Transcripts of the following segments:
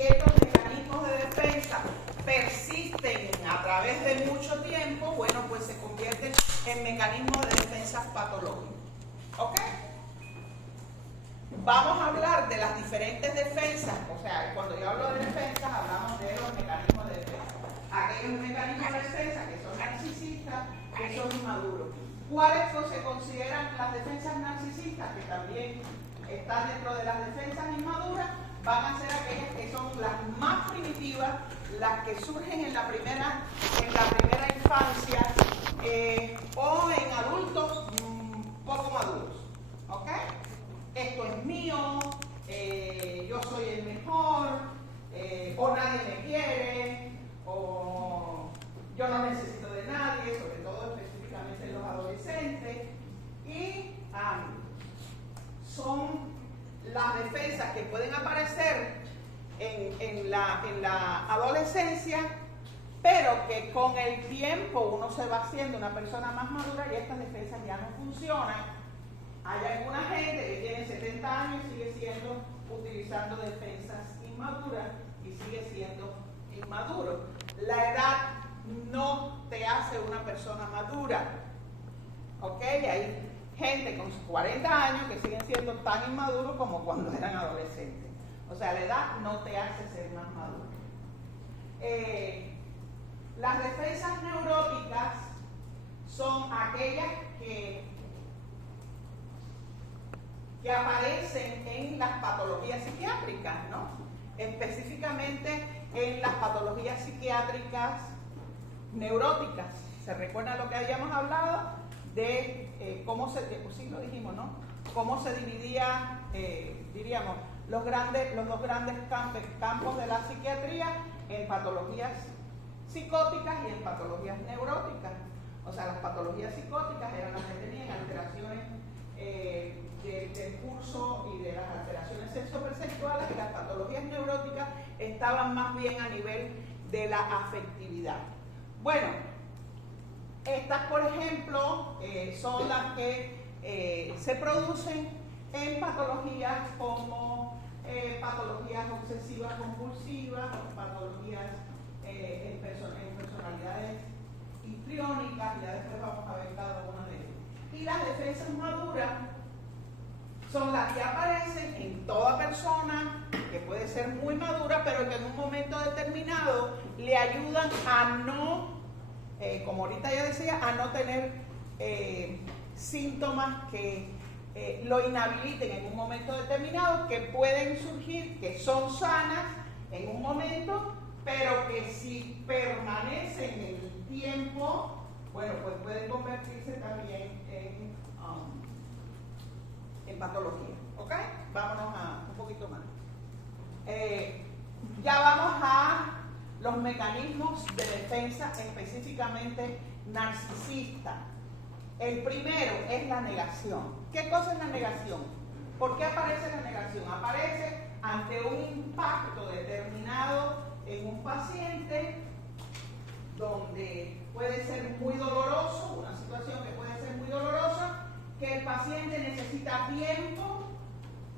si estos mecanismos de defensa persisten a través de mucho tiempo, bueno, pues se convierten en mecanismos de defensa patológicos. ¿Ok? Vamos a hablar de las diferentes defensas, o sea, cuando yo hablo de defensas, hablamos de los mecanismos de defensa. Aquellos mecanismos de defensa que son narcisistas, que son inmaduros. ¿Cuáles se consideran las defensas narcisistas, que también están dentro de las defensas inmaduras? Van a ser aquellas que son las más primitivas, las que surgen en la primera infancia o en adultos poco maduros. ¿Ok? Esto es mío, yo soy el mejor, o nadie me quiere, o yo no necesito de nadie, sobre todo específicamente en los adolescentes, y son las defensas que pueden aparecer en la adolescencia, pero que con el tiempo uno se va haciendo una persona más madura y estas defensas ya no funcionan. Hay alguna gente que tiene 70 años y sigue utilizando defensas inmaduras y sigue siendo inmaduro. La edad no te hace una persona madura. ¿Ok? Hay gente con 40 años que siguen siendo tan inmaduros como cuando eran adolescentes. O sea, la edad no te hace ser más maduro. Las defensas neuróticas son aquellas que aparecen en las patologías psiquiátricas, ¿no? Específicamente en las patologías psiquiátricas neuróticas. ¿Se recuerdan lo que habíamos hablado? De cómo se, pues sí lo dijimos, ¿no? Cómo se dividía, diríamos, los dos grandes campos de la psiquiatría en patologías psicóticas y en patologías neuróticas. O sea, las patologías psicóticas eran las que tenían alteraciones del curso y de las alteraciones sexoperceptuales, y las patologías neuróticas estaban más bien a nivel de la afectividad. Bueno, estas, por ejemplo, son las que se producen en patologías como patologías obsesivas compulsivas, patologías en personalidades histriónicas. Ya después vamos a ver cada una de ellas. Y las defensas maduras son las que aparecen en toda persona, que puede ser muy madura, pero que en un momento determinado le ayudan a no, como ahorita ya decía, a no tener síntomas que lo inhabiliten en un momento determinado, que pueden surgir, que son sanas en un momento, pero que si permanecen en el tiempo, bueno, pues pueden convertirse también en patología. ¿Ok? Vámonos a un poquito más. Ya vamos a los mecanismos de defensa específicamente narcisista. El primero es la negación. ¿Qué cosa es la negación? ¿Por qué aparece la negación? Aparece ante un impacto determinado en un paciente donde puede ser muy doloroso, una situación que puede ser muy dolorosa, que el paciente necesita tiempo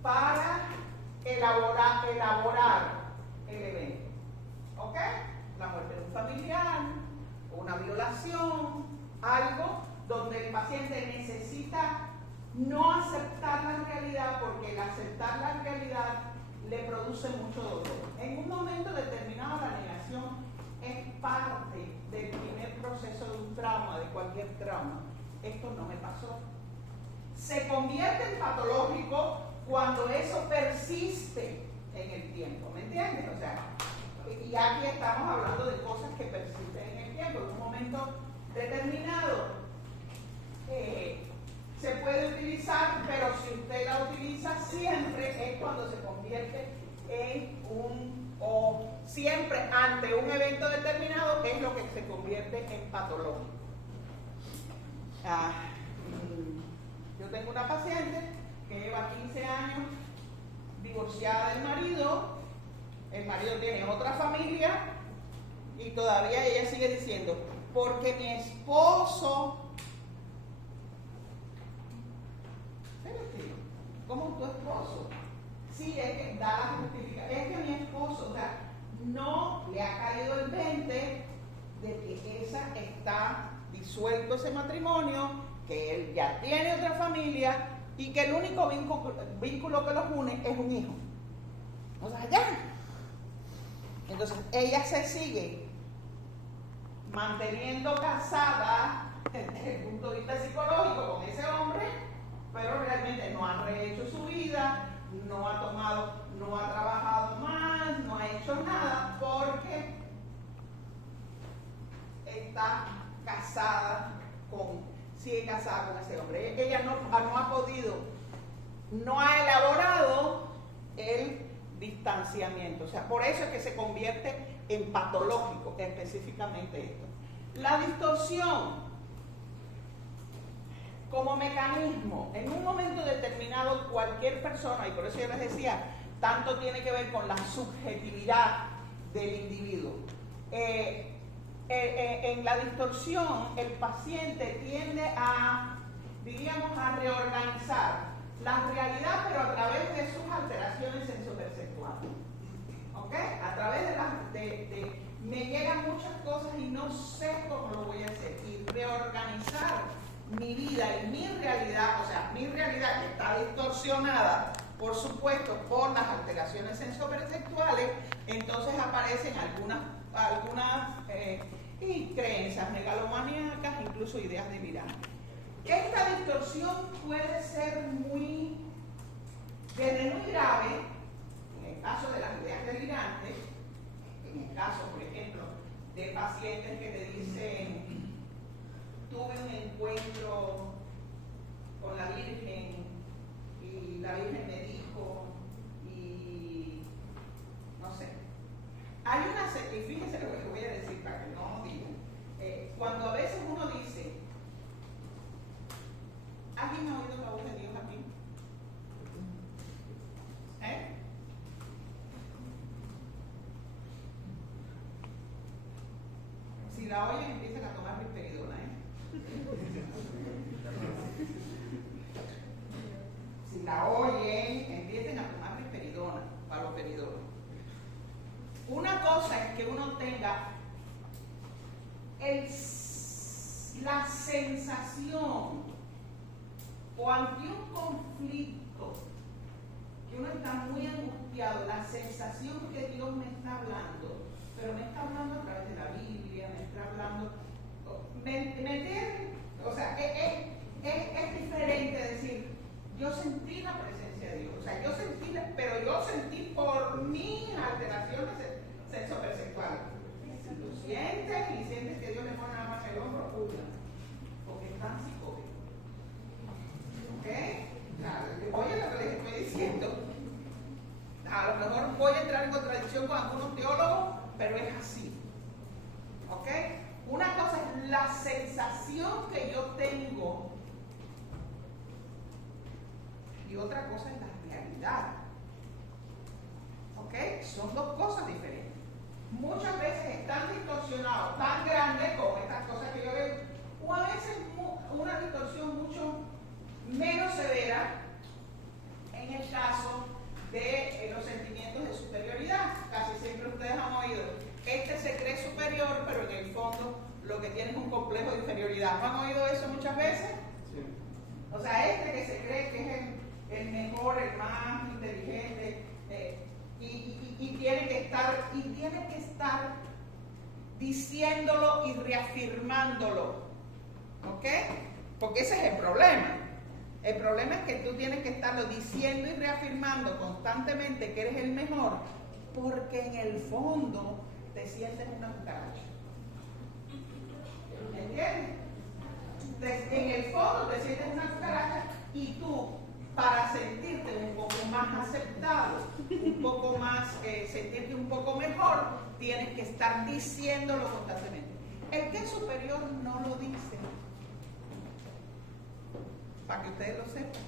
para elaborar el evento. ¿Ok? La muerte de un familiar, una violación, algo donde el paciente necesita no aceptar la realidad, porque el aceptar la realidad le produce mucho dolor. En un momento determinado la negación es parte del primer proceso de un trauma, de cualquier trauma. Esto no me pasó. Se convierte en patológico cuando eso persiste en el tiempo, ¿me entiendes? O sea, y aquí estamos hablando de cosas que persisten en el tiempo. En un momento determinado se puede utilizar, pero si usted la utiliza siempre es cuando se convierte en o siempre ante un evento determinado es lo que se convierte en patológico. Yo tengo una paciente que lleva 15 años divorciada del marido, el marido tiene otra familia y todavía ella sigue diciendo, porque mi esposo, ¿cómo tu esposo? Sí, es que da la justificación, es que mi esposo, o sea, piensa está disuelto ese matrimonio, que él ya tiene otra familia y que el único vínculo que los une es un hijo. O sea, ya. Entonces ella se sigue manteniendo casada desde el punto de vista psicológico con ese hombre, pero realmente no ha rehecho su vida, no ha trabajado más, no ha hecho nada porque sigue casada con ese hombre. Ella no ha elaborado el distanciamiento. O sea, por eso es que se convierte en patológico, específicamente esto. La distorsión como mecanismo, en un momento determinado cualquier persona, y por eso yo les decía, tanto tiene que ver con la subjetividad del individuo. En la distorsión, el paciente tiende a, diríamos, a reorganizar la realidad, pero a través de sus alteraciones sensoperceptuales. ¿Ok? A través de me llegan muchas cosas y no sé cómo lo voy a hacer. Y reorganizar mi vida y mi realidad, o sea, mi realidad que está distorsionada, por supuesto, por las alteraciones sensoperceptuales, entonces aparecen algunas y creencias megalomaníacas, incluso ideas delirantes. Esta distorsión puede ser desde muy grave, en el caso de las ideas delirantes, en el caso, por ejemplo, de pacientes que te dicen, tuve un encuentro con la Virgen y la Virgen me dijo, y no sé. Hay y fíjense lo que voy a decir para que no digan. Cuando a veces uno dice, ¿alguien ha oído la voz de Dios aquí? Si la oyen, empiezan a tomar risperidona, Si la oyen, empiecen a tomar risperidona, paloperidona. Una cosa es que uno tenga la sensación o ante un conflicto que uno está muy angustiado, la sensación que Dios me está hablando, pero me está hablando a través de la Biblia, me está hablando, o sea, es diferente decir, yo sentí la presencia de Dios, o sea, pero yo sentí por mis alteraciones sensoperceptuales. Si lo sientes y sientes que Dios le pone nada más el hombro, porque están psicóticos. ¿Ok? Oye lo que les estoy diciendo. A lo mejor voy a entrar en contradicción con algunos teólogos, pero es así. ¿Ok? Una cosa es la sensación que yo tengo y otra cosa es la realidad. ¿Ok? Son dos cosas diferentes. Muchas veces están distorsionados, tan grandes como estas cosas que yo veo, o a veces una distorsión mucho menos severa en el caso de los sentimientos de superioridad. Casi siempre ustedes han oído, este se cree superior, pero en el fondo lo que tiene es un complejo de inferioridad. ¿No han oído eso muchas veces? Sí. O sea, este que se cree que es el mejor, el más inteligente, y tiene que estar diciéndolo y reafirmándolo. ¿Ok? Porque ese es el problema. El problema es que tú tienes que estarlo diciendo y reafirmando constantemente que eres el mejor, porque en el fondo te sientes una cucaracha. ¿Entiendes? En el fondo te sientes una cucaracha y tú, para sentirte un poco más aceptado, un poco más, sentirte un poco mejor, tienes que estar diciéndolo constantemente. El que es superior no lo dice, para que ustedes lo sepan.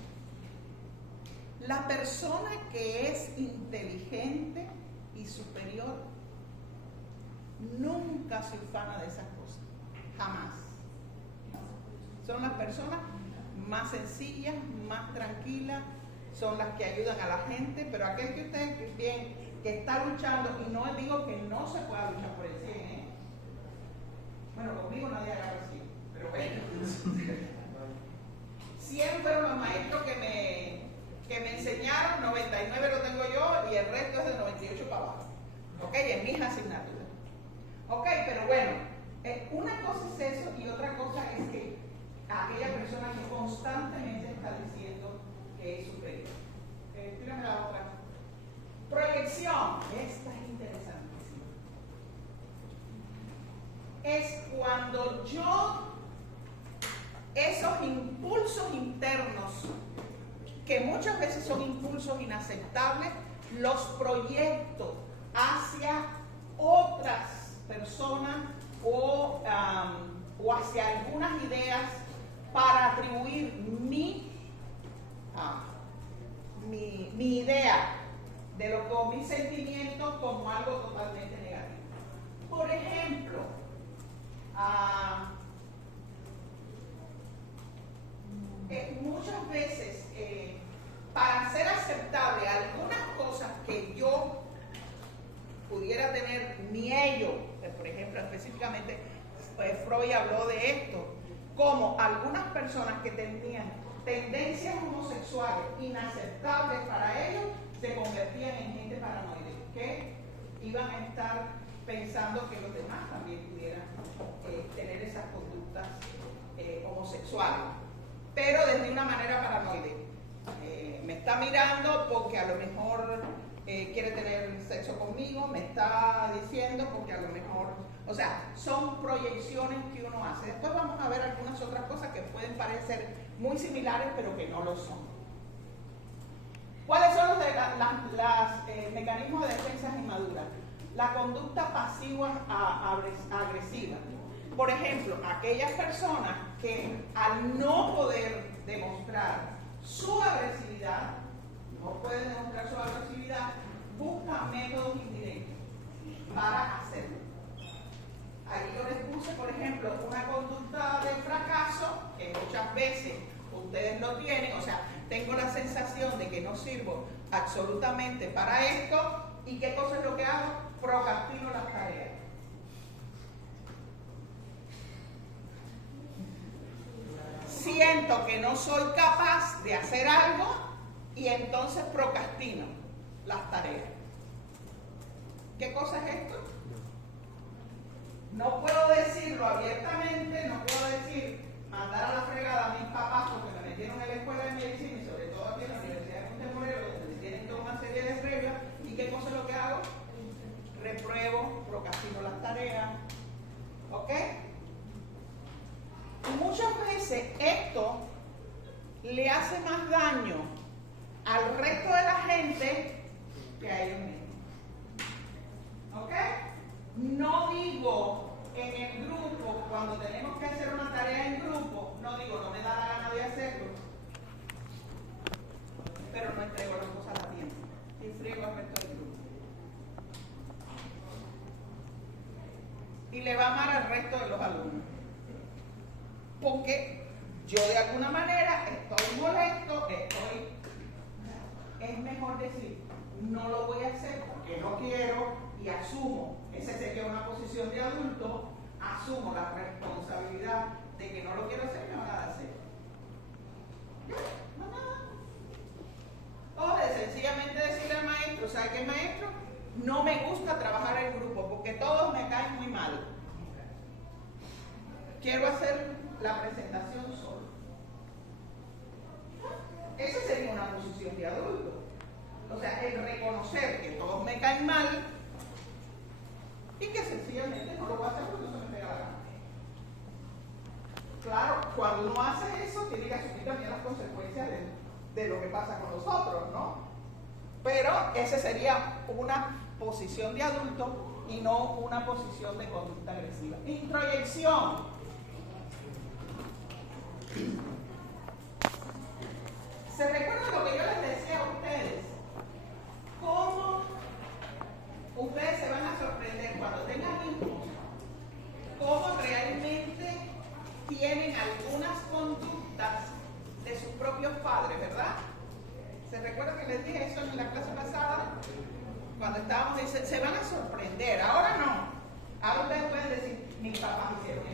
La persona que es inteligente y superior nunca se ufana de esas cosas, jamás. Son las personas más sencillas, más tranquilas, son las que ayudan a la gente, pero aquel que ustedes ven que está luchando, y no digo que no se pueda luchar por el 100, Bueno, conmigo nadie agarra 100, pero bueno. 100 fueron los maestros que me enseñaron, 99 lo tengo yo y el resto es de 98 para abajo. ¿Ok? En mis asignaturas. ¿Ok? Pero bueno, una cosa es eso y otra cosa es que aquella persona que constantemente está diciendo que es superior. Tírame la otra. Proyección. Esta es interesantísima. Es cuando yo, esos impulsos internos, que muchas veces son impulsos inaceptables, los proyecto hacia otras personas o hacia algunas ideas para atribuir mi idea de lo que mis sentimientos como algo totalmente negativo. Por ejemplo, muchas veces para ser aceptable algunas cosas que yo pudiera tener miedo, por ejemplo, específicamente Freud habló de esto, como algunas personas que tenían tendencias homosexuales inaceptables para ellos se convertían en gente paranoide, que iban a estar pensando que los demás también pudieran tener esas conductas homosexuales, pero desde una manera paranoide. Me está mirando porque a lo mejor quiere tener sexo conmigo, me está diciendo porque a lo mejor, o sea, son proyecciones que uno hace. Después vamos a ver algunas otras cosas que pueden parecer muy similares, pero que no lo son. ¿Cuáles son los mecanismos de defensa inmaduras? La conducta pasiva-agresiva. Por ejemplo, aquellas personas que al no poder demostrar su agresividad, no pueden demostrar su agresividad, buscan métodos indirectos para hacerlo. Ahí yo les puse, por ejemplo, una conducta de fracaso, que muchas veces ustedes lo tienen, o sea, tengo la sensación de que no sirvo absolutamente para esto, ¿y qué cosa es lo que hago? Procrastino las tareas. Siento que no soy capaz de hacer algo y entonces procrastino las tareas. ¿Qué cosa es esto? No puedo decirlo abiertamente, no puedo decir mandar a la fregada a mis papás porque me metieron en la escuela de medicina y sobre todo aquí en la Universidad de Montemorelo, donde tienen toda una serie de reglas. ¿Y qué cosa es lo que hago? Repruebo, procrastino las tareas. ¿Ok? Y muchas veces esto le hace más daño al resto de la gente que a ellos mismos. ¿Ok? No digo en el grupo, cuando tenemos que hacer una tarea en grupo, no digo, no me da la gana de hacerlo, pero no entrego las cosas a tiempo y friego al resto del grupo. Y le va mal al resto de los alumnos. Porque yo de alguna manera estoy molesto, es mejor decir, no lo voy a hacer porque no quiero y asumo, esa sería una posición de adulto, asumo la responsabilidad de que no lo quiero hacer, me van a hacer. No, nada. O de sencillamente decirle al maestro, ¿sabe qué, maestro? No me gusta trabajar en grupo porque todos me caen muy mal. Quiero hacer la presentación solo. Esa sería una posición de adulto. O sea, el reconocer que todos me caen mal y que sencillamente no lo voy a hacer porque no se me pega la gana. Claro, cuando uno hace eso, tiene que asumir también las consecuencias de lo que pasa con los otros, ¿no? Pero esa sería una posición de adulto y no una posición de conducta agresiva. Introyección. ¿Se recuerdan lo que yo les decía a ustedes? ¿Cómo ustedes se van a sorprender cuando tengan hijos? ¿Cómo realmente tienen algunas conductas de sus propios padres, verdad? ¿Se recuerdan que les dije eso en la clase pasada? Cuando estábamos, se van a sorprender. Ahora no. Ahora ustedes pueden decir, mis papás hicieron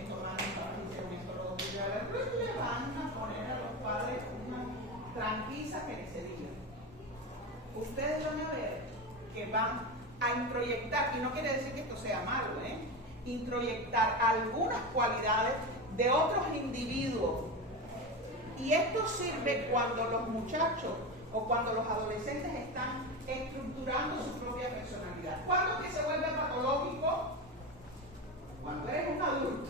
introyectar, y no quiere decir que esto sea malo, introyectar algunas cualidades de otros individuos. Y esto sirve cuando los muchachos o cuando los adolescentes están estructurando su propia personalidad. ¿Cuándo es que se vuelve patológico? Cuando eres un adulto.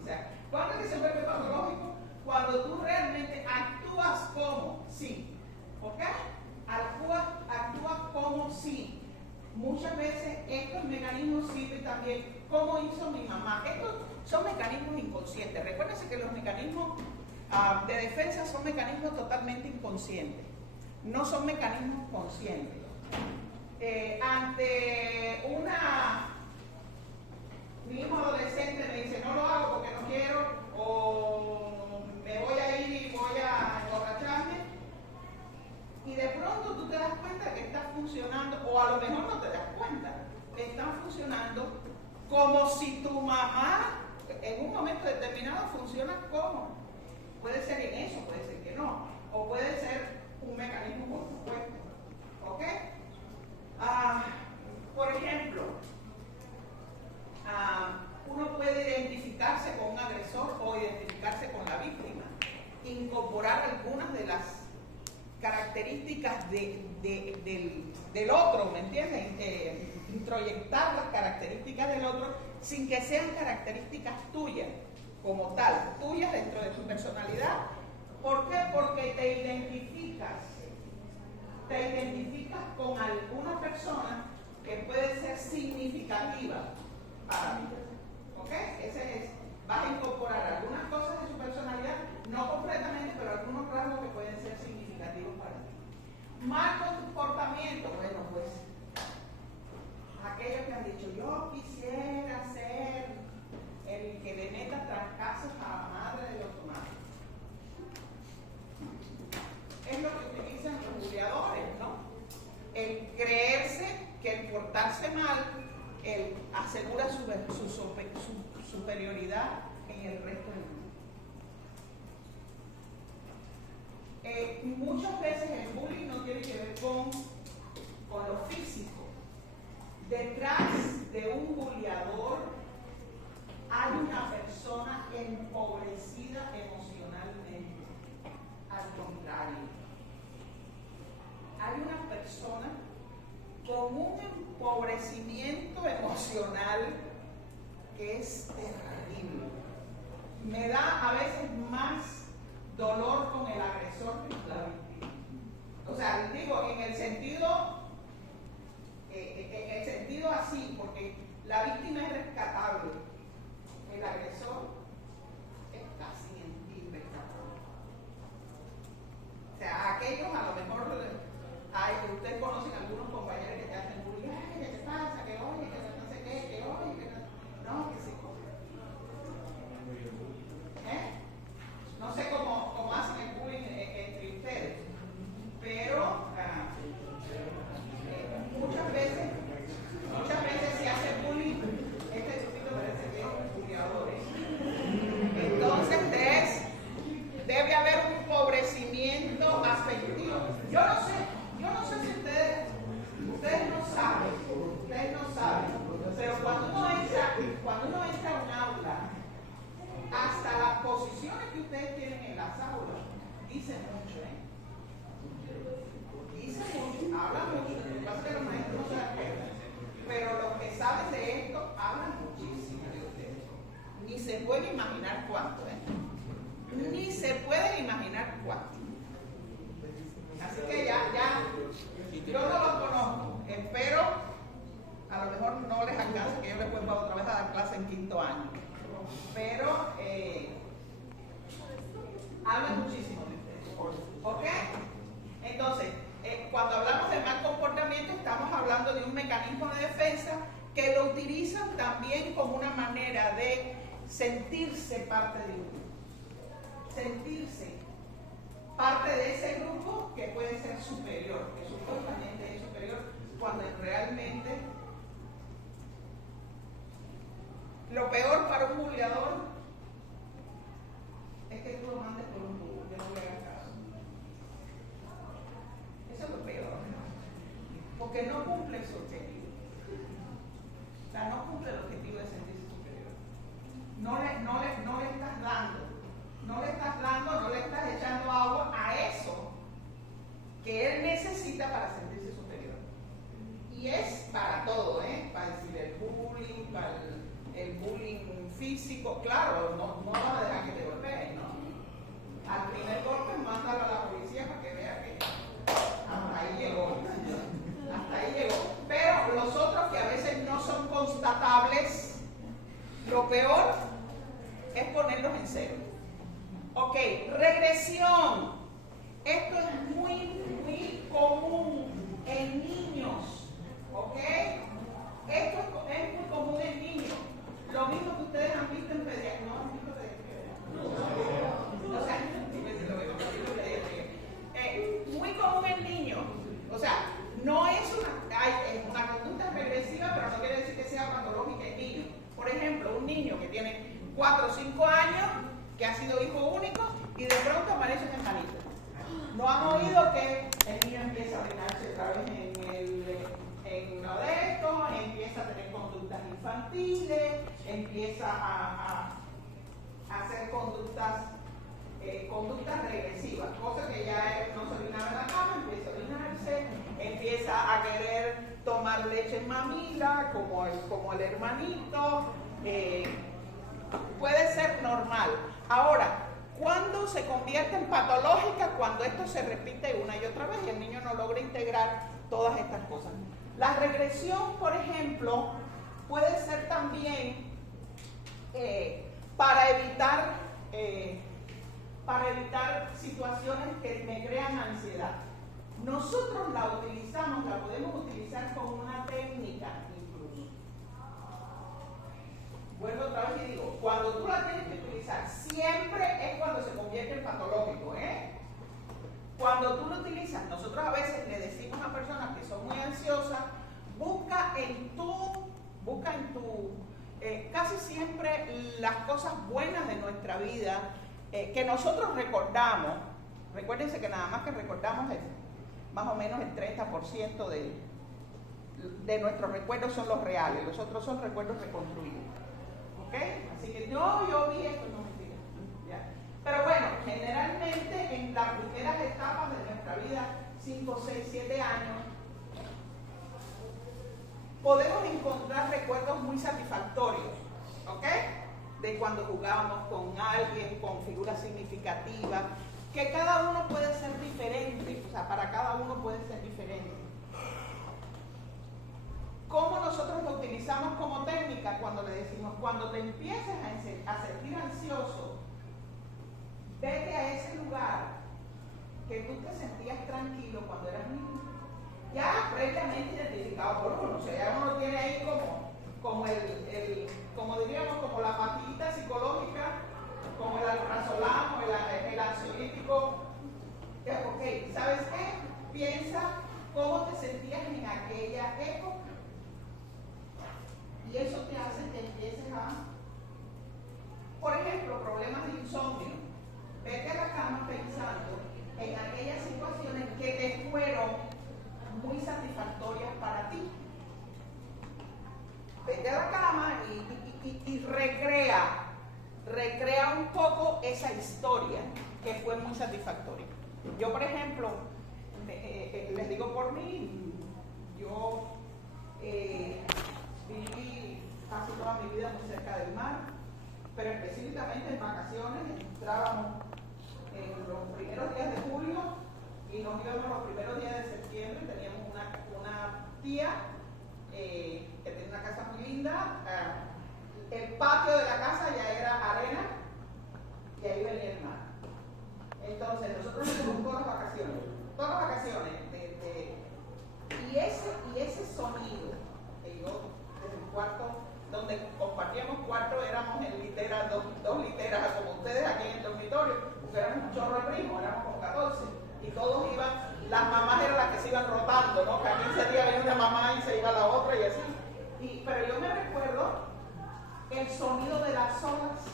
O sea, ¿cuándo es que se vuelve patológico? Cuando tú realmente actúas como sí. ¿Ok? Actúas como sí. Muchas veces estos mecanismos sirven también, como hizo mi mamá. Estos son mecanismos inconscientes. Recuérdense que los mecanismos de defensa son mecanismos totalmente inconscientes. No son mecanismos conscientes. Ante mi hijo adolescente me dice, no lo hago porque no quiero, o me voy a ir y voy a emborracharme, y de pronto tú te das cuenta que está funcionando, o a lo mejor no te das cuenta, que están funcionando como si tu mamá en un momento determinado funciona como. Puede ser en eso, puede ser que no, o puede ser un mecanismo compuesto. ¿Ok? Por ejemplo, uno puede identificarse con un agresor o identificarse con la víctima, incorporar algunas de las características del otro, ¿me entienden? Introyectar las características del otro sin que sean características tuyas, como tal, tuyas dentro de tu personalidad. ¿Por qué? Porque te identificas con alguna persona que puede ser significativa para ti. ¿Ok? Vas a incorporar algunas cosas de su personalidad, no completamente, pero algunos rasgos que pueden ser significativos para ti. Mal comportamiento, bueno, pues aquellos que han dicho, yo quisiera ser el que le meta trancazos a la madre de los tomates. Es lo que utilizan los buleadores, ¿no? El creerse que el portarse mal asegura su superioridad en el resto del mundo. Muchas veces el bullying no tiene que ver con lo físico. Detrás de un buleador hay una persona empobrecida emocionalmente. Al contrario, hay una persona con un empobrecimiento emocional que es terrible. Me da a veces más dolor con el agresor que con la víctima. O sea, digo, en el sentido así, porque la víctima es rescatable, el agresor es casi irrescatable. O sea, aquellos a lo mejor, ustedes conocen algunos compañeros que te hacen bullying, ¿qué te pasa? Que oye, que no sé qué, que oye, que no, que sí. No sé cómo hacen el bullying entre ustedes, pero muchas veces se hace bullying. Este grupito parece que es bulleadores. Entonces debe haber un empobrecimiento afectivo. Yo no sé si ustedes no saben, pero cuando uno entra a un aula, hasta las posiciones que ustedes tienen en las aulas dicen mucho, dicen mucho, hablan mucho. Lo que pasa es que los maestros no se dan cuenta, pero los que saben de esto hablan muchísimo de ustedes. Ni se puede imaginar cuánto, ni se pueden imaginar cuánto. Así que ya yo no los conozco, espero a lo mejor no les alcance que yo les vuelva otra vez a dar clase en quinto año, pero hablan muchísimo de ustedes. ¿Ok? Entonces, cuando hablamos de mal comportamiento estamos hablando de un mecanismo de defensa que lo utilizan también como una manera de sentirse parte de uno, sentirse parte de ese grupo que puede ser superior, que supuestamente es superior, cuando realmente lo peor para un buleador es que tú lo mandes por un tubo, que no le hagas caso. Eso es lo peor, porque no cumple su objetivo. físico, claro, no vas a dejar que te golpeen, ¿no? Al primer golpe, mándalo a la policía para que vea que hasta ahí llegó. Hasta ahí llegó. Pero los otros que a veces no son constatables, lo peor es ponerlos en cero. Ok, regresión. Esto es muy común en niños. ¿Ok? Esto es muy común en niños. Lo mismo que ustedes han visto en pediatría. ¿No han visto pediatría? O sea, muy común en niños. O sea, no es una conducta regresiva, pero no quiere decir que sea patológica en niños. Por ejemplo, un niño que tiene 4 o 5 años, que ha sido hijo único, y de pronto aparece un hermanito. ¿No han oído que el niño empieza a orinarse otra vez en uno de estos, empieza a tener conductas infantiles, empieza a hacer conductas regresivas, cosas que ya no se orinaba en la cama, empieza a orinarse, empieza a querer tomar leche en mamila, como el hermanito, puede ser normal. Ahora, ¿cuándo se convierte en patológica? Cuando esto se repite una y otra vez y el niño no logra integrar todas estas cosas. La regresión, por ejemplo, puede ser también para evitar situaciones que me crean ansiedad. Nosotros la podemos utilizar como una técnica incluso. Vuelvo otra vez y digo, cuando tú la tienes que utilizar, siempre es cuando se convierte en patológico, ¿eh? Cuando tú lo utilizas, nosotros a veces le decimos a personas que son muy ansiosas, busca en tu, casi siempre las cosas buenas de nuestra vida, que nosotros recordamos. Recuérdense que nada más que recordamos más o menos el 30% de nuestros recuerdos son los reales, los otros son recuerdos reconstruidos. ¿Ok? Así que no, yo vi esto, no mentira. ¿Ya? Pero bueno, generalmente en las primeras etapas de nuestra vida, 5, 6, 7 años, podemos encontrar recuerdos muy satisfactorios, ¿ok? De cuando jugábamos con alguien, con figuras significativas, que cada uno puede ser diferente, o sea, para cada uno puede ser diferente. ¿Cómo nosotros lo utilizamos como técnica? Cuando le decimos, cuando te empieces a sentir ansioso, vete a ese lugar que tú te sentías tranquilo cuando eras niño, ya previamente identificado por uno, o sea, ya uno tiene ahí como diríamos, como la pastillita psicológica, como el alprazolam, el ansiolítico. Ok, ¿sabes qué? Piensa cómo te sentías en aquella época y eso te hace que empieces por ejemplo, problemas de insomnio. Vete a la cama pensando en aquellas situaciones que te fueron muy satisfactorias para ti. Vete a la cama y recrea un poco esa historia que fue muy satisfactoria. Yo, por ejemplo, les digo por mí, yo viví casi toda mi vida muy cerca del mar, pero específicamente en vacaciones entrábamos en los primeros días de julio y nos íbamos los primeros días de septiembre. Teníamos una tía que tenía una casa muy linda. El patio de la casa ya era arena y ahí venía el mar. Entonces nosotros nos fuimos todas las vacaciones y ese sonido que yo desde el cuarto donde compartíamos cuarto, éramos en literas, dos literas como ustedes aquí en el dormitorio, porque éramos un chorro de primos, éramos como 14 y todos iban, las mamás eran las que se iban rotando, ¿no? Cada 15 días venía una mamá y se iba la otra y así. Pero yo me recuerdo el sonido de las olas.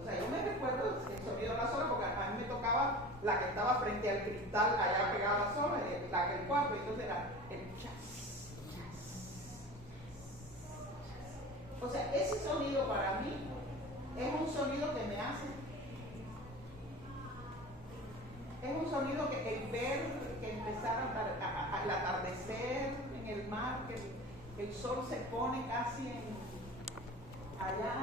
O sea, yo me recuerdo el sonido de las olas porque a mí me tocaba la que estaba frente al cristal, allá pegada a las olas, la que el cuarto, entonces era el chas, chas. O sea, ese sonido para mí es un sonido que me hace. Es un sonido que el ver, que empezar al atardecer en el mar, que el sol se pone casi allá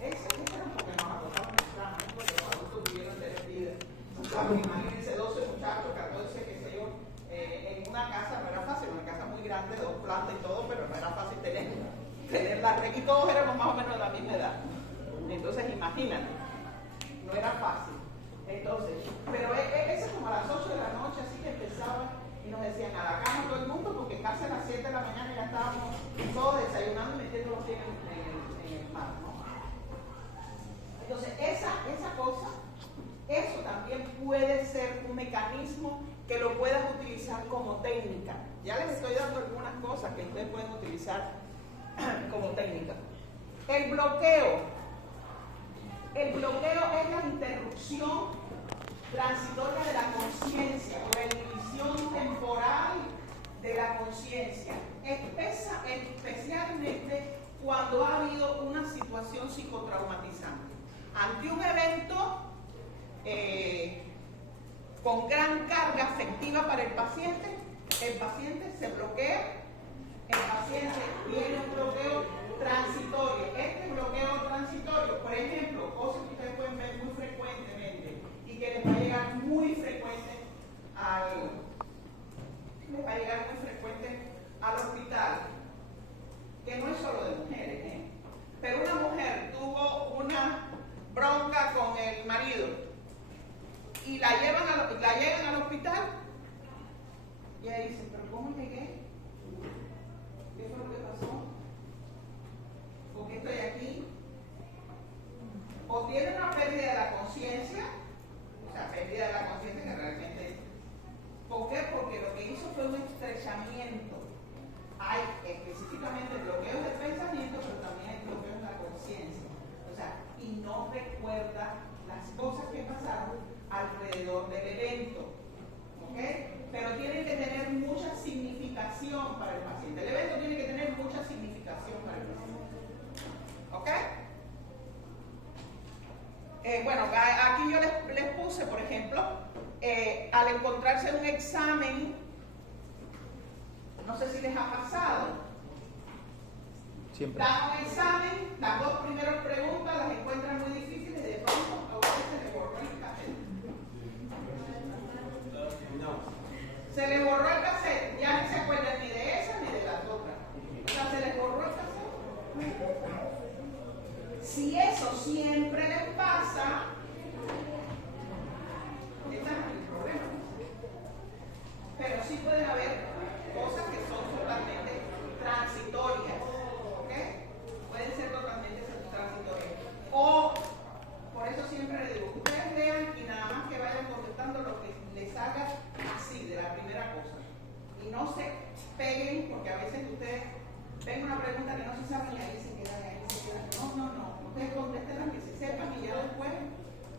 eso era porque nos agotaron extraños, porque los adultos vivieron de vida. Imagínense 12 muchachos, 14, qué sé yo, en una casa no era fácil, una casa muy grande, 2 plantas y todo, pero no era fácil tenerla recta y todos éramos más o menos de la misma edad. Entonces imagínate, no era fácil. Entonces, pero eso como a las 8 de la noche, así que empezaba y nos decían a la cama todo el mundo, porque casi a las 7 de la mañana ya estábamos todos desayunando y metiendo los pies en el mar, ¿no? Entonces, esa cosa, eso también puede ser un mecanismo que lo puedas utilizar como técnica. Ya les estoy dando algunas cosas que ustedes pueden utilizar como técnica. El bloqueo. El bloqueo es la interrupción transitoria de la conciencia o la inhibición temporal de la conciencia, especialmente cuando ha habido una situación psicotraumatizante. Ante un evento con gran carga afectiva para el paciente se bloquea, el paciente tiene un bloqueo transitorio. Este bloqueo transitorio, por ejemplo, cosas que ustedes pueden ver muy frecuentemente y que les va a llegar muy frecuente al hospital, que no es solo de mujeres, pero una mujer tuvo una bronca con el marido y la llegan al hospital y ella dice, pero ¿cómo llegué? ¿Qué fue lo que pasó? ¿Por qué estoy aquí? O tiene una pérdida de la conciencia, o sea, pérdida de la conciencia que realmente... ¿Por qué? Porque lo que hizo fue un estrechamiento. Hay específicamente bloqueos de pensamiento, pero también hay bloqueos de la conciencia. O sea, y no recuerda las cosas que pasaron alrededor del evento. ¿Ok? Pero tiene que tener mucha significación para el paciente. El evento tiene que tener mucha significación para el paciente. ¿Ok? Bueno, aquí yo les puse, por ejemplo, al encontrarse en un examen, no sé si les ha pasado, siempre dan un examen, las 2 primeras preguntas las encuentran muy difíciles y de pronto a ustedes se les borró el cassette. Se les borró el cassette, ya no se acuerdan ni de esa ni de las otras. O sea, se les borró el cassette. Si eso siempre les pasa, ese no es el problema. Pero sí pueden haber cosas que son totalmente transitorias, ¿ok? Pueden ser totalmente transitorias. O, por eso siempre les digo, ustedes lean y nada más que vayan contestando lo que les salga así, de la primera cosa. Y no se peguen, porque a veces ustedes ven una pregunta que no se saben y ahí se quedan, No. Ustedes contesten las que se sepan y ya después,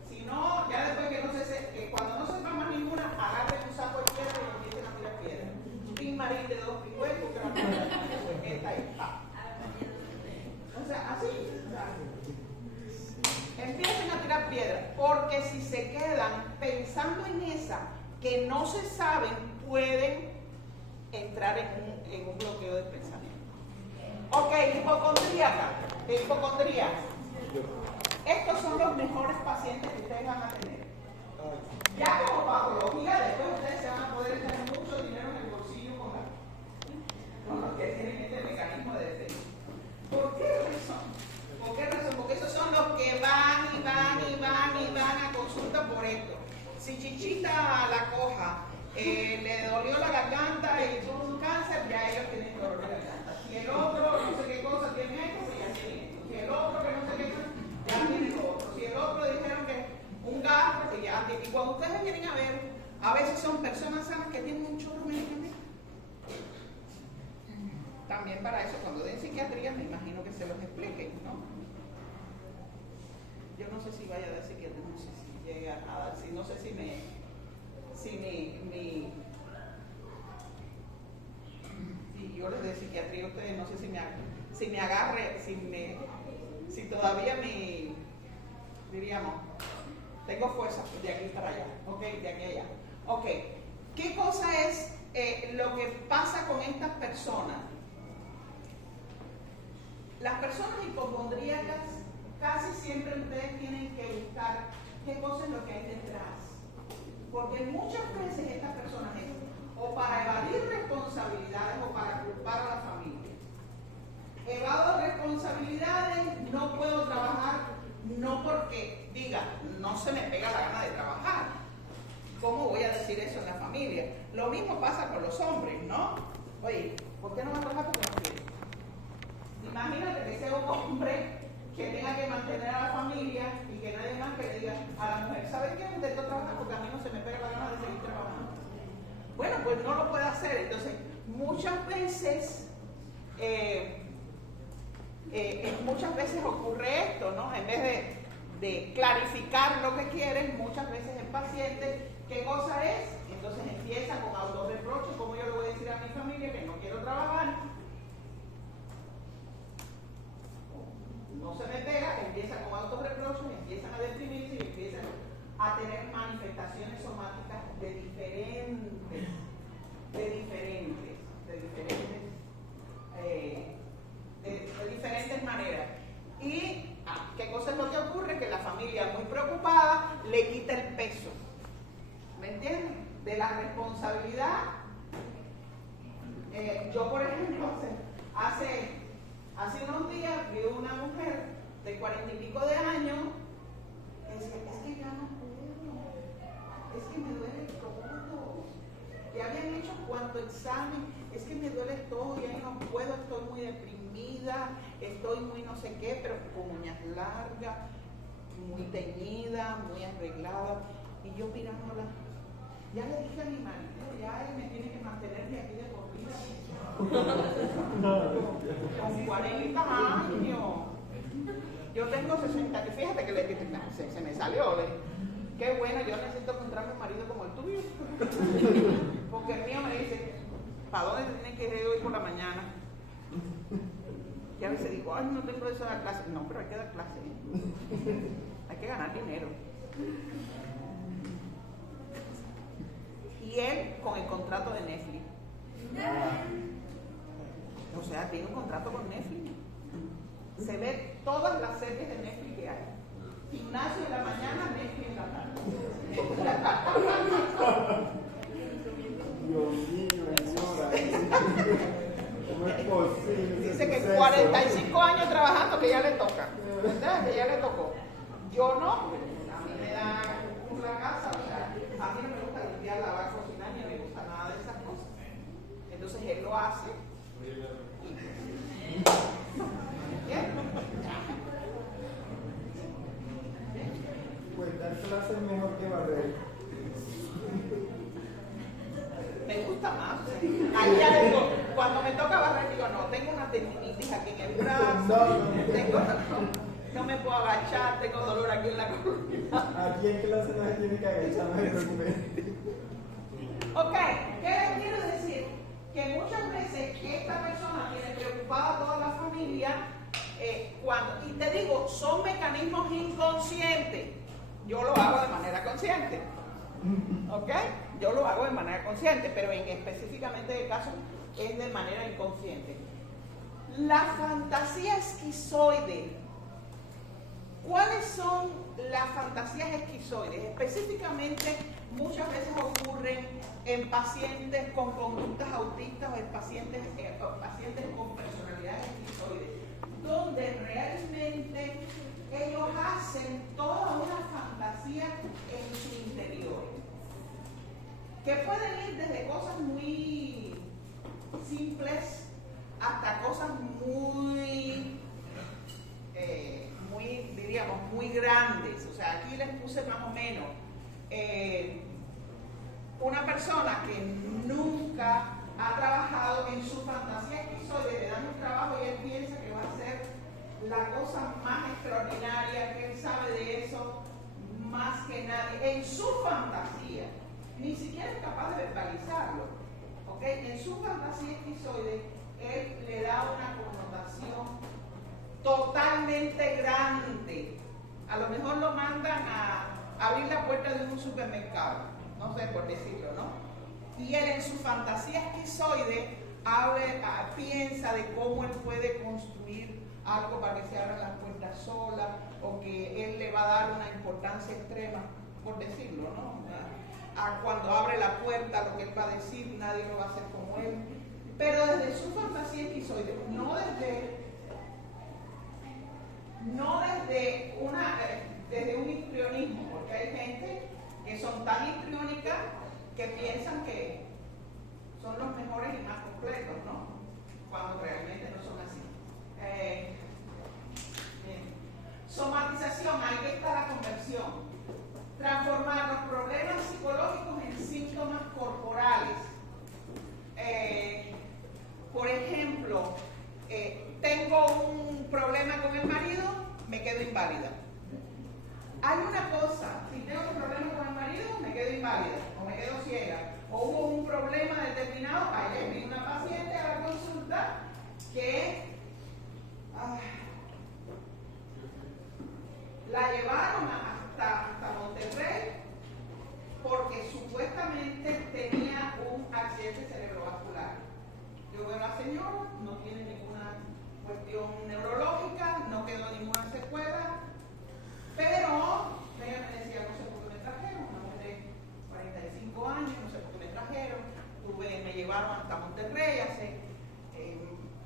si no, ya después que cuando no sepan más ninguna, agarren un saco de piedra y empiecen a tirar piedra. Un pin marín de 2 picuetos, que la piedra está ahí. O sea, así. Empiecen a tirar piedra, porque si se quedan pensando en esa que no se saben, pueden entrar en un bloqueo de pensamiento. Ok, hipocondría. Estos son los mejores pacientes que ustedes van a tener. Ya como patología, después ustedes se van a poder echar mucho dinero en el bolsillo con los que tienen este mecanismo de defensa. ¿Por qué razón? Porque esos son los que van a consulta por esto. Si Chichita la coja, le dolió la garganta y tuvo un cáncer, ya ellos tienen dolor de garganta. Si el otro no sé qué cosa tiene esto, pues ya tiene esto. Si el otro que no sé qué cosa, ya tiene lo otro. Si el otro dijeron que un gastro, que ya tiene. Y cuando ustedes vienen a ver, a veces son personas sanas que tienen un chorro de medicamentos. También para eso, cuando den psiquiatría, me imagino que se los expliquen, ¿no? Yo no sé si vaya a dar psiquiatría, no sé si llega a dar, no sé si yo les de psiquiatría a ustedes, no sé si me agarre, si todavía diríamos, tengo fuerza de aquí para allá, ok, de aquí a allá. Ok, ¿qué cosa es lo que pasa con estas personas? Las personas hipocondríacas casi siempre ustedes tienen que buscar qué cosa es lo que hay detrás. Porque muchas veces estas personas o para evadir responsabilidades o para culpar a la familia. Evado responsabilidades, no puedo trabajar, no porque diga, no se me pega la gana de trabajar. ¿Cómo voy a decir eso en la familia? Lo mismo pasa con los hombres, ¿no? Oye, ¿por qué no vas a trabajar? Porque no quieres. Imagínate que sea un hombre que tenga que mantener a la familia y que nadie más que diga a la mujer, ¿sabes qué? Intento trabajar porque a mí no se me pega la gana de seguir trabajando. Bueno, pues no lo puede hacer. Entonces, muchas veces ocurre esto, ¿no? En vez de clarificar lo que quieren, muchas veces el paciente, ¿qué cosa es? Entonces empieza con autorreproche, como yo le voy a decir a mi familia que no quiero trabajar. No se me pega, empieza con autorreproches, empiezan a deprimirse y empiezan a tener manifestaciones somáticas de diferentes maneras. Y ¿qué cosa es lo que ocurre? Que la familia, muy preocupada, le quita el peso, ¿me entienden? De la responsabilidad. Yo, por ejemplo, hace unos días vi una mujer de 40 y pico de años que decía, es que ya no puedo, es que me duele todo, ya habían hecho cuánto examen, es que me duele todo, ya no puedo, estoy muy deprimida, estoy muy no sé qué, pero con uñas largas, muy teñida, muy arreglada, y yo mirándola, ya le dije a mi marido, ya él me tiene que mantener de aquí de por vida. Con 40 años. Yo tengo 60, fíjate que se me salió. Qué bueno, yo necesito encontrarme un marido como el tuyo. Porque el mío me dice, ¿para dónde te tienes que ir hoy por la mañana? Y a veces digo, ay, no tengo eso de dar clase. No, pero hay que dar clase. Hay que ganar dinero. Y él con el contrato de Netflix. O sea, tiene un contrato con Netflix. Se ve todas las series de Netflix que hay. Gimnasio en la mañana, Netflix en la tarde. Dios mío, señora. ¿Cómo es posible? Dice que 45 años trabajando que ya le toca. ¿Verdad? Que ya le tocó. Yo no, a mí me da la casa, o sea, a mí no me gusta limpiar, lavar, cocinar, ni me gusta nada de esas cosas. Entonces él lo hace. Pues dar clases es mejor que barrer. Me gusta más. Ahí ya le digo, cuando me toca barrer, digo, no, tengo una tendinitis aquí en el brazo, no me puedo agachar, tengo dolor aquí en la columna. Aquí en clase no se tiene que agachar, no se preocupe. Ok, ¿qué les quiero decir? Que muchas veces esta persona tiene preocupada a toda la familia, y te digo, son mecanismos inconscientes. Yo lo hago de manera consciente. ¿Ok? Yo lo hago de manera consciente, pero específicamente el caso es de manera inconsciente. La fantasía esquizoide. ¿Cuáles son las fantasías esquizoides? Específicamente, muchas veces ocurren en pacientes con conductas autistas o en pacientes con personalidades esquizoides, donde realmente ellos hacen toda una fantasía en su interior, que pueden ir desde cosas muy simples hasta cosas muy diríamos, muy grandes. O sea, aquí les puse más o menos una persona que nunca ha trabajado en su fantasía esquizoide, le dan un trabajo y él piensa que va a ser la cosa más extraordinaria, que él sabe de eso más que nadie, en su fantasía, ni siquiera es capaz de verbalizarlo, ¿ok? En su fantasía esquizoide, él le da una connotación totalmente grande. A lo mejor lo mandan a abrir la puerta de un supermercado, no sé por decirlo, ¿no? Y él en su fantasía esquizoide piensa de cómo él puede construir algo para que se abran las puertas solas, o que él le va a dar una importancia extrema, por decirlo, ¿no? A cuando abre la puerta, lo que él va a decir, nadie lo va a hacer como él. Pero desde su fantasía esquizoide, no desde un histrionismo, porque hay gente que son tan histriónicas que piensan que son los mejores y más completos, ¿no? Cuando realmente no son así. Somatización, ahí está la conversión. Transformar los problemas psicológicos en síntomas corporales. Por ejemplo, tengo un problema con el marido, me quedo inválida. Hay una cosa, si tengo un problema con el marido, me quedo inválida o me quedo ciega. O hubo un problema determinado, ayer vi una paciente a la consulta que la llevaron hasta Monterrey porque supuestamente tenía un accidente cerebrovascular. Yo veo a la señora, no tiene ninguna cuestión neurológica, no quedó ninguna secuela, pero ella me decía, no sé por qué me trajeron, una mujer de 45 años, no sé por qué me trajeron, me llevaron hasta Monterrey hace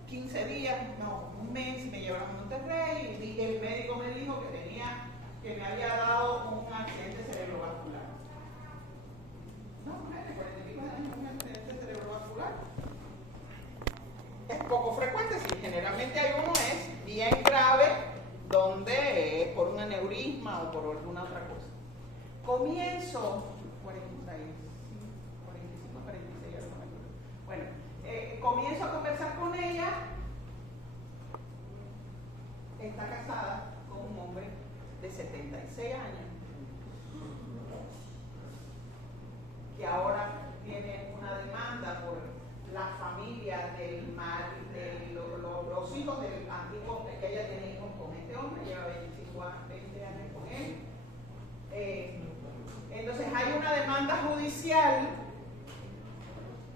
15 días, no, un mes, me llevaron a Monterrey y el médico me dijo que me había dado un accidente cerebrovascular. No, mujer de 45 años, un accidente cerebrovascular. Es poco frecuente, sí, generalmente hay uno es bien grave, donde es por un aneurisma o por alguna otra cosa. Comienzo, 45, 46, ya no me acuerdo. Bueno, comienzo a conversar con ella. Está casada con un hombre de 76 años, que ahora tiene una demanda por la familia del mar, de los hijos del antiguo, que ella tiene hijos con este hombre, lleva 20 años con él. Entonces hay una demanda judicial,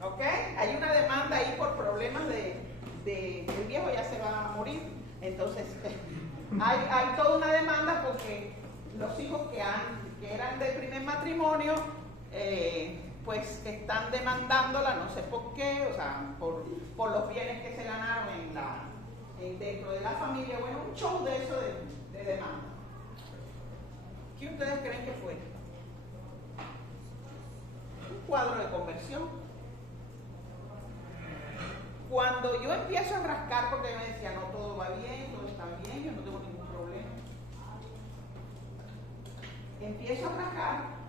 ¿ok? Hay una demanda ahí por problemas el viejo ya se va a morir, entonces hay toda una demanda porque los hijos que eran del primer matrimonio, pues están demandándola, no sé por qué, o sea, por los bienes que se ganaron dentro de la familia. Bueno, un show de eso de demanda. ¿Qué ustedes creen que fue? Un cuadro de conversión. Cuando yo empiezo a rascar, porque me decía, no, todo va bien, todo está bien, yo no tengo ningún problema. Empiezo a rascar,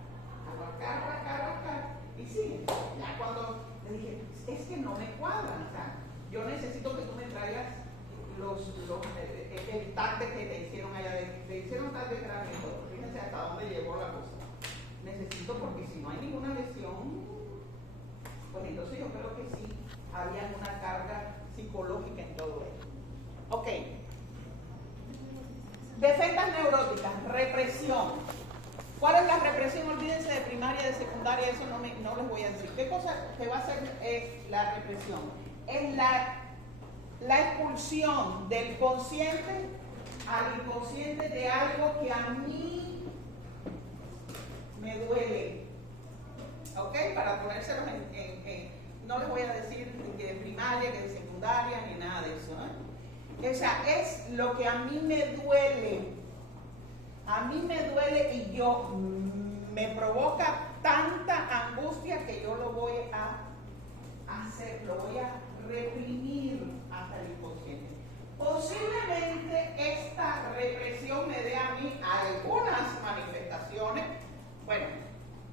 y sí, ya cuando le dije, es que no me cuadran, o sea, yo necesito que tú me traigas el tag que te hicieron allá, te hicieron tag de cráneo, fíjense hasta dónde llegó la cosa. Necesito, porque si no hay ninguna lesión, pues entonces yo creo que sí había una carga psicológica en todo esto. Ok. Defensas neuróticas, represión. ¿Cuál es la represión? Olvídense de primaria, de secundaria, eso no les voy a decir. ¿Qué cosa que va a hacer es la represión? Es la expulsión del consciente al inconsciente de algo que a mí me duele. ¿Ok? Para ponérselos no les voy a decir que de primaria, que de secundaria, ni nada de eso, ¿eh? O sea, es lo que a mí me duele. A mí me duele y me provoca tanta angustia que yo lo voy a hacer, lo voy a reprimir hasta el inconsciente. Posiblemente esta represión me dé a mí algunas manifestaciones. Bueno,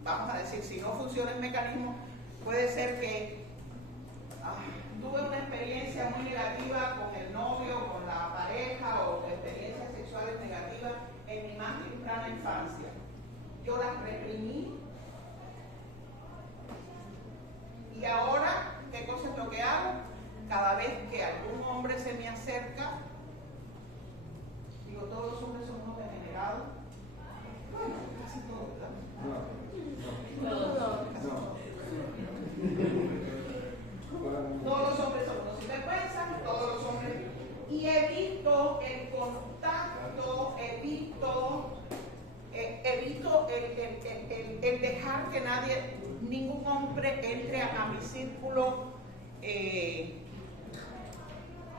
vamos a decir, si no funciona el mecanismo, puede ser que tuve una experiencia muy negativa con el novio, con la pareja, o experiencias sexuales negativas en mi más temprana infancia. Yo las reprimí y ahora, ¿qué cosa es lo que hago? Cada vez que algún hombre se me acerca, digo, todos los hombres son unos degenerados. Bueno, casi todos, ¿verdad? Todos los hombres son unos sinvergüenzas, todos los hombres. Y evito el contacto, evito el dejar que ningún hombre entre a mi círculo,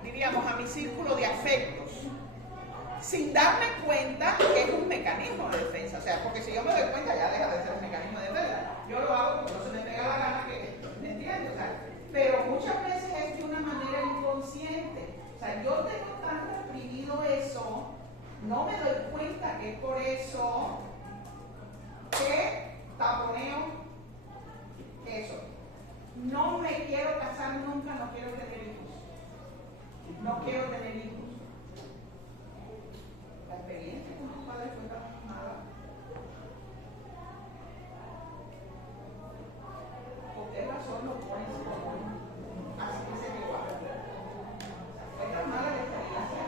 diríamos, a mi círculo de afectos, sin darme cuenta que es un mecanismo de defensa. O sea, porque si yo me doy cuenta ya deja de ser un mecanismo de defensa. Yo lo hago porque no se me pega la gana, ¿me entiendes? O sea, pero muchas veces es de una manera inconsciente. O sea, yo tengo tan reprimido eso, no me doy cuenta que es por eso que taponeo eso. No me quiero casar nunca, no quiero tener hijos. No quiero tener hijos. La experiencia con tus padres fue tan mala. ¿Por qué razón lo pones como así que se llegó a perder? Fue tan mala la experiencia.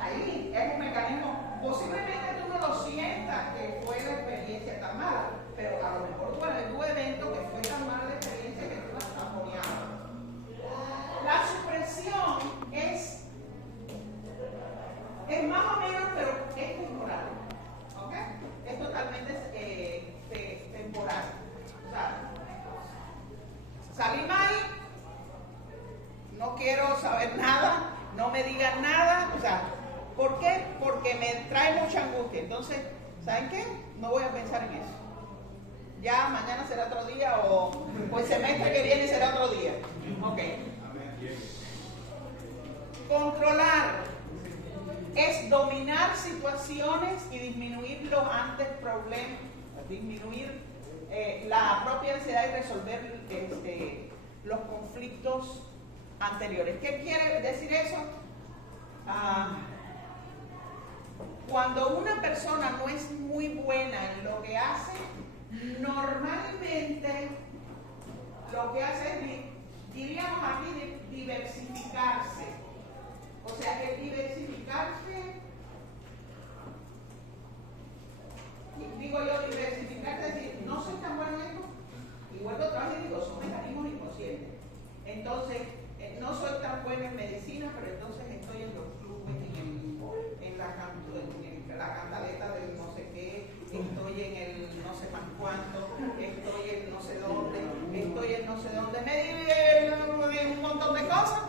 Ahí es un mecanismo. Posiblemente tú no lo sientas que fue la experiencia tan mala, pero a lo mejor tú en tu evento que fue tan mala la experiencia que tú la estás poniendo. La supresión es más o menos, pero es temporal. ¿Ok? Es totalmente temporal. O sea, salí mal, no quiero saber nada, no me digan nada. O sea, ¿por qué? Porque me trae mucha angustia. Entonces, ¿saben qué? No voy a pensar en eso. Ya mañana será otro día o el semestre que viene será otro día. Ok. Controlar es dominar situaciones y disminuir los antes problemas, disminuir la propia ansiedad y resolver los conflictos anteriores. ¿Qué quiere decir eso? Cuando una persona no es muy buena en lo que hace, normalmente lo que hace es, diríamos aquí, diversificarse. O sea, que diversificarse, digo yo, diversificarse, es decir, no soy tan bueno en esto, y vuelvo otra vez y digo, son mecanismos inconscientes. Entonces, no soy tan bueno en medicina, pero entonces estoy en los clubes, en la cantaleta del no sé qué, estoy en el no sé más cuánto, estoy en no sé dónde, me divierto en un montón de cosas,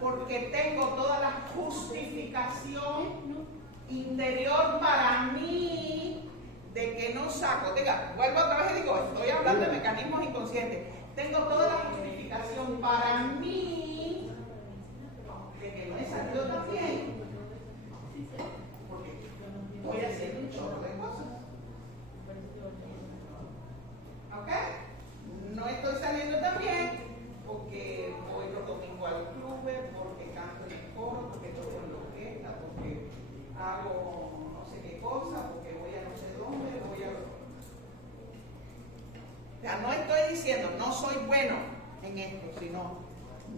porque tengo toda la justificación interior para mí de que no saco. Diga, vuelvo otra vez y digo, estoy hablando de mecanismos inconscientes. Tengo toda la justificación para mí de que no he salido tan bien, porque voy haciendo un chorro de cosas. ¿Ok? No estoy saliendo tan bien porque voy los domingos al club, porque canto en el coro, porque toco en la orquesta, porque hago no sé qué cosa, porque voy a no sé dónde, O sea, no estoy diciendo no soy bueno en esto, sino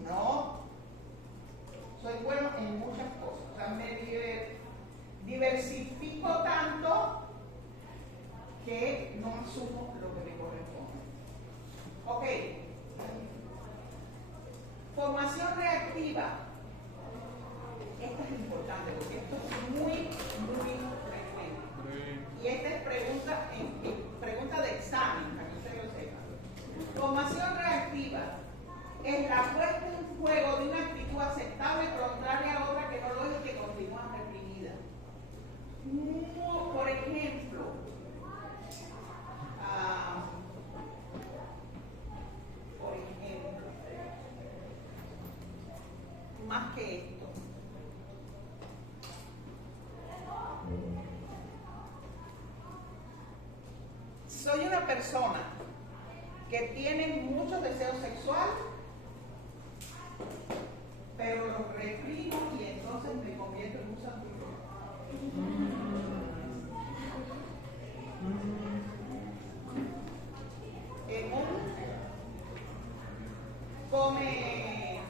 no soy bueno en muchas cosas. O sea, me diversifico tanto que no asumo lo que me corresponde. Ok. Formación reactiva. Esto es importante porque esto es muy frecuente. Y esta es pregunta de examen, para que usted lo sepa. Formación reactiva es la puesta en juego de una actitud aceptable contraria a otra que no lo es y que continúa reprimida. Por ejemplo, más que esto. Soy una persona que tiene mucho deseo sexual, pero lo reprimo y entonces me convierto en un santuario. En un come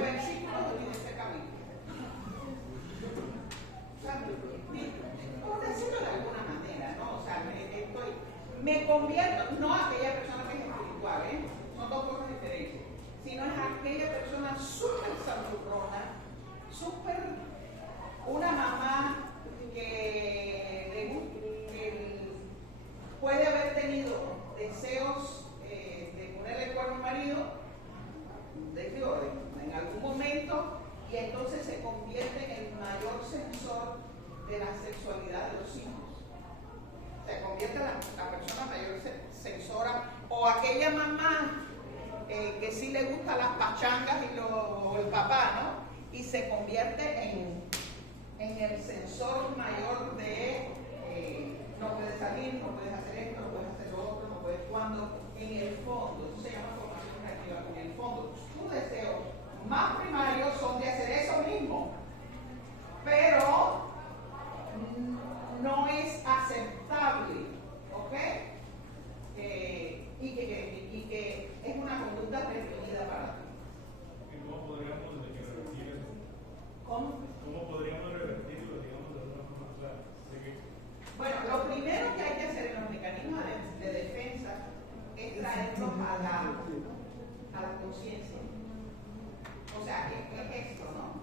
versículos y dice camino. O sea, por decirlo de alguna manera, ¿no? O sea, me convierto, no aquella persona que es espiritual, son dos cosas diferentes, sino es aquella persona de la sexualidad de los hijos. Se convierte la persona mayor censora, o aquella mamá que sí le gustan las pachangas o el papá, ¿no? Y se convierte en el censor mayor de no puedes salir, no puedes hacer esto, no puedes hacer lo otro, no puedes, cuando en el fondo, eso se llama formación reactiva, en el fondo tus deseos más primarios son de hacer eso mismo, pero no es aceptable, ¿ok? Y que es una conducta reprimida para ti. ¿Y cómo podríamos revertir eso? ¿Cómo podríamos revertirlo, digamos, de otra forma? O sea, bueno, lo primero que hay que hacer en los mecanismos de defensa es traerlos a la conciencia. O sea, es esto, ¿no?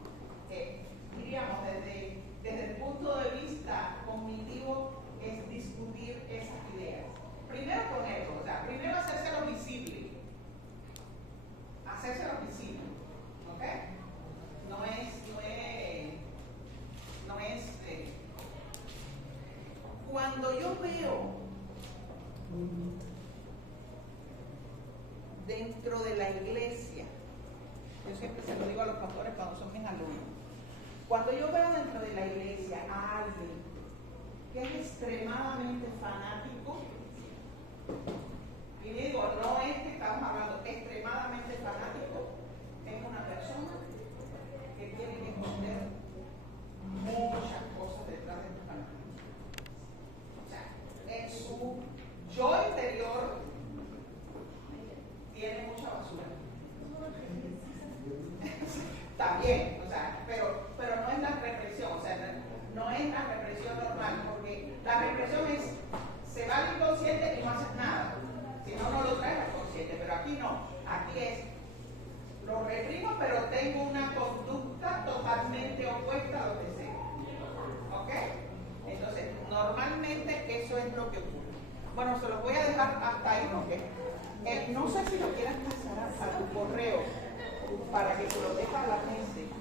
Diríamos, desde el punto de vista cognitivo, es discutir esas ideas. Primero ponerlo, o sea, primero hacérselo visible. Hacérselo visible, ¿ok? No es cuando yo veo dentro de la iglesia, yo siempre se lo digo a los pastores cuando son mis alumnos, cuando yo veo dentro de la iglesia a alguien que es extremadamente fanático, y digo, no es que estamos hablando extremadamente fanático, es una persona que tiene que esconder muchas cosas detrás de su fanatismo. O sea, en su yo interior tiene mucha basura. También, o sea, pero no es la represión, o sea, no es la represión normal, porque la represión es, se va al inconsciente y no haces nada, si no, no lo traes al consciente, pero aquí no, aquí es, lo reprimo, pero tengo una conducta totalmente opuesta a lo que sea, ¿ok? Entonces, normalmente eso es lo que ocurre. Bueno, se los voy a dejar hasta ahí, porque no sé si lo quieras pasar a tu correo, para que se lo deje a la gente.